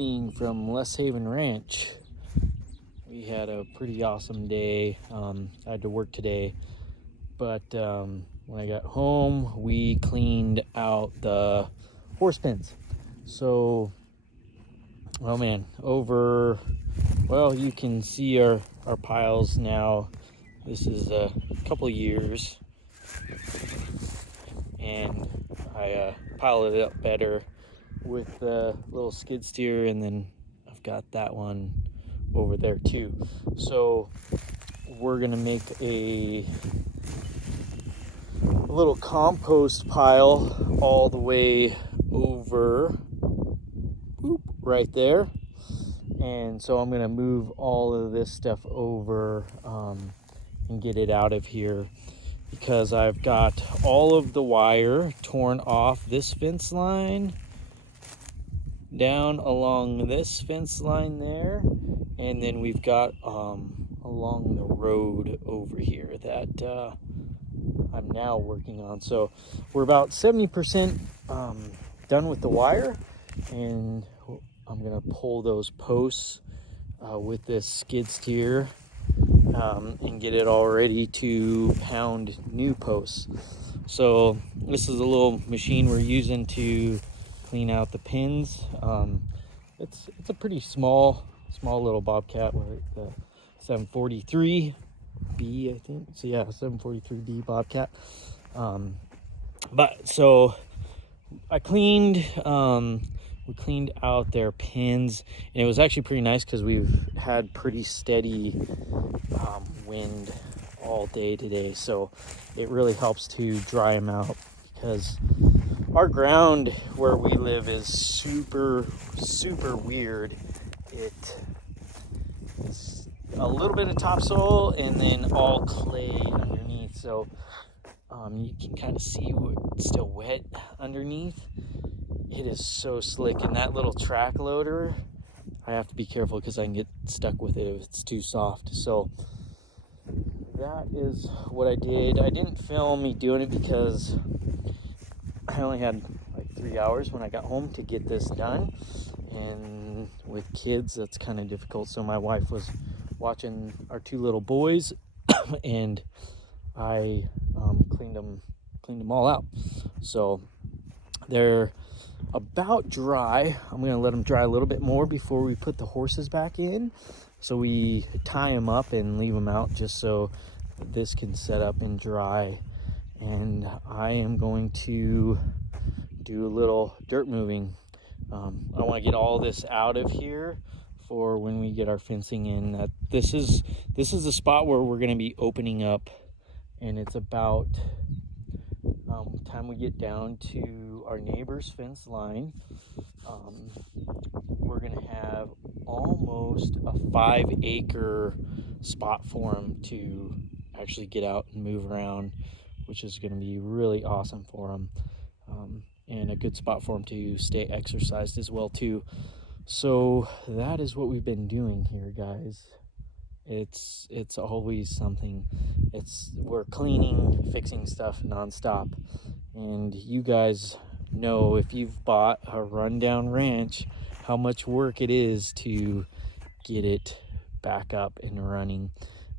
evening from West Haven Ranch. We had a pretty awesome day. I had to work today, but when I got home, we cleaned out the horse pens. So, oh man, you can see our piles now. This is a couple years, and I piled it up better with the little skid steer, and then I've got that one over there too. So we're gonna make a little compost pile all the way over right there, and so I'm gonna move all of this stuff over and get it out of here, because I've got all of the wire torn off this fence line down along this fence line there, and then we've got along the road over here that I'm now working on. So we're about 70% done with the wire, and I'm gonna pull those posts with this skid steer and get it all ready to pound new posts. So this is a little machine we're using to clean out the pins. It's a pretty small little Bobcat with the 743B, I think. So yeah, 743B Bobcat. But so I cleaned, we cleaned out their pins, and it was actually pretty nice because we've had pretty steady wind all day today. So it really helps to dry them out, because our ground where we live is super weird. It's a little bit of topsoil and then all clay underneath. So you can kind of see it's still wet underneath. It is so slick, and that little track loader, I have to be careful because I can get stuck with it if it's too soft. So that is what I did. I didn't film me doing it because I only had like 3 hours when I got home to get this done, and with kids that's kind of difficult. So my wife was watching our two little boys and I cleaned them all out. So they're about dry. I'm gonna let them dry a little bit more before we put the horses back in. So we tie them up and leave them out just so this can set up and dry. And I am going to do a little dirt moving. I want to get all this out of here for when we get our fencing in. This is the spot where we're going to be opening up, and it's about time we get down to our neighbor's fence line. We're going to have almost a 5-acre spot for them to actually get out and move around, which is going to be really awesome for them, and a good spot for them to stay exercised as well too. So that is what we've been doing here, guys. It's always something. We're cleaning, fixing stuff nonstop, and you guys know, if you've bought a rundown ranch, how much work it is to get it back up and running.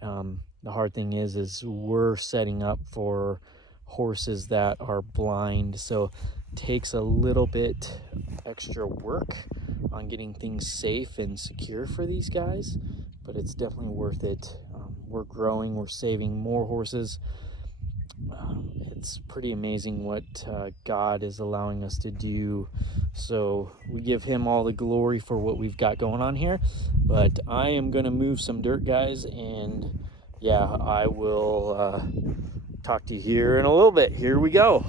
The hard thing is we're setting up for horses that are blind, so it takes a little bit extra work on getting things safe and secure for these guys, but it's definitely worth it. We're growing, we're saving more horses. It's pretty amazing what God is allowing us to do. So we give him all the glory for what we've got going on here. But I am going to move some dirt, guys, and yeah, I will talk to you here in a little bit. Here we go.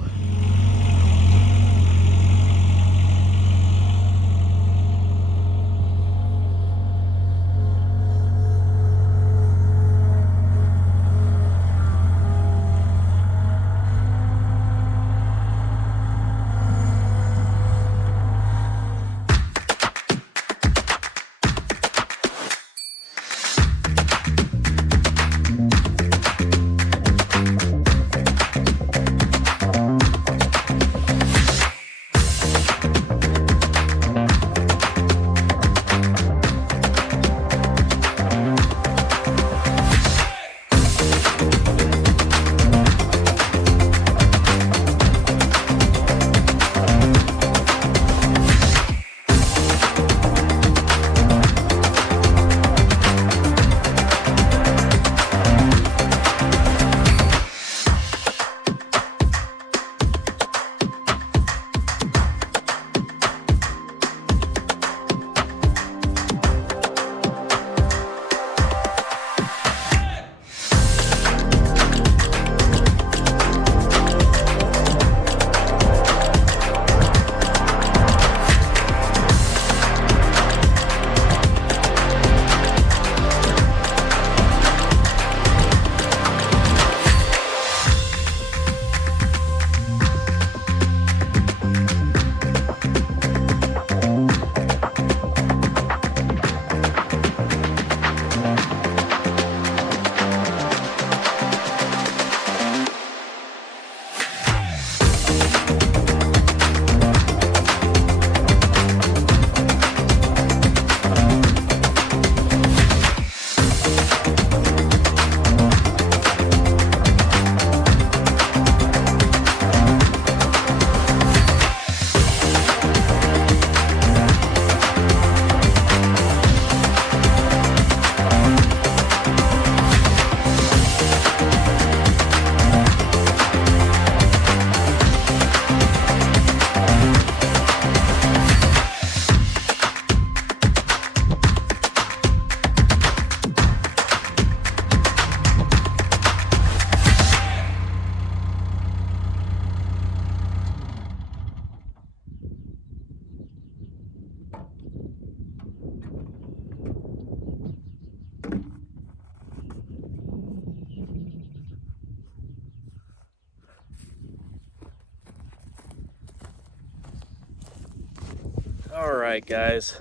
All right, guys.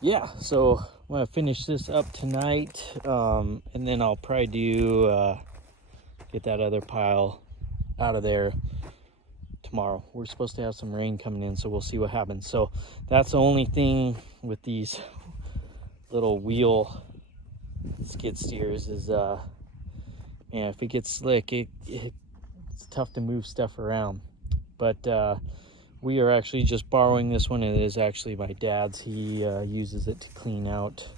Yeah, so I'm gonna finish this up tonight, and then I'll probably do get that other pile out of there tomorrow. We're supposed to have some rain coming in, so we'll see what happens. So that's the only thing with these little wheel skid steers is man, if it gets slick, it's tough to move stuff around. But we are actually just borrowing this one. It is actually my dad's. He uses it to clean out.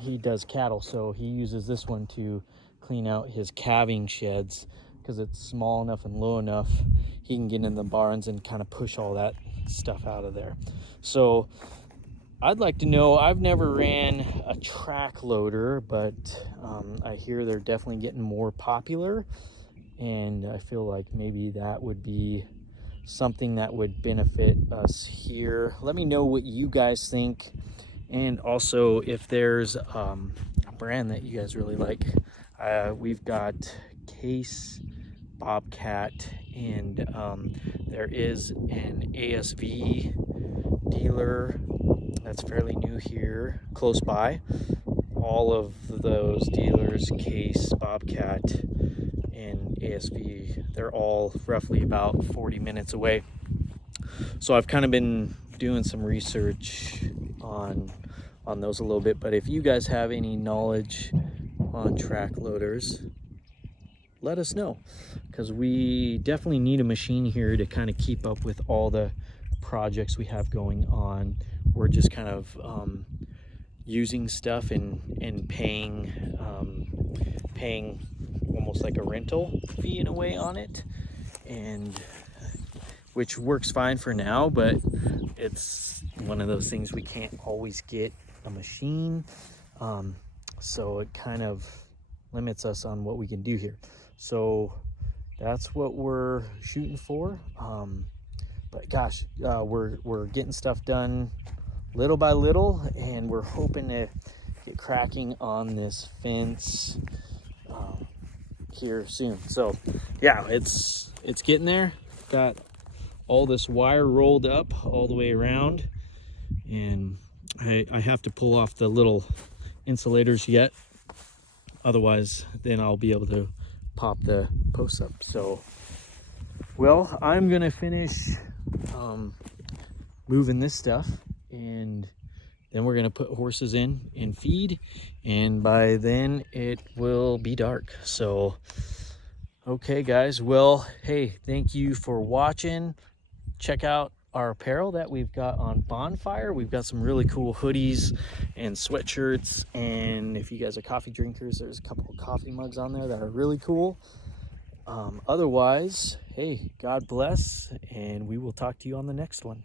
He does cattle, so he uses this one to clean out his calving sheds because it's small enough and low enough. He can get in the barns and kind of push all that stuff out of there. So I'd like to know, I've never ran a track loader, but I hear they're definitely getting more popular, and I feel like maybe that would be something that would benefit us here. Let me know what you guys think, and also if there's a brand that you guys really like. We've got Case, Bobcat, and there is an ASV dealer that's fairly new here close by. All of those dealers, Case, Bobcat, and ASV, they're all roughly about 40 minutes away. So I've kind of been doing some research on those a little bit, but if you guys have any knowledge on track loaders, let us know, because we definitely need a machine here to kind of keep up with all the projects we have going on. We're just kind of using stuff and paying almost like a rental fee in a way on it, and which works fine for now, but it's one of those things we can't always get a machine, so it kind of limits us on what we can do here. So that's what we're shooting for. But gosh, we're getting stuff done little by little, and we're hoping to get cracking on this fence here soon. So yeah, it's getting there. Got all this wire rolled up all the way around, and I have to pull off the little insulators yet, otherwise then I'll be able to pop the posts up. So well, I'm gonna finish moving this stuff, and then we're gonna put horses in and feed, and by then it will be dark. So okay guys, well, hey, thank you for watching. Check out our apparel that we've got on Bonfire. We've got some really cool hoodies and sweatshirts, and if you guys are coffee drinkers, there's a couple of coffee mugs on there that are really cool. Otherwise, hey, God bless, and we will talk to you on the next one.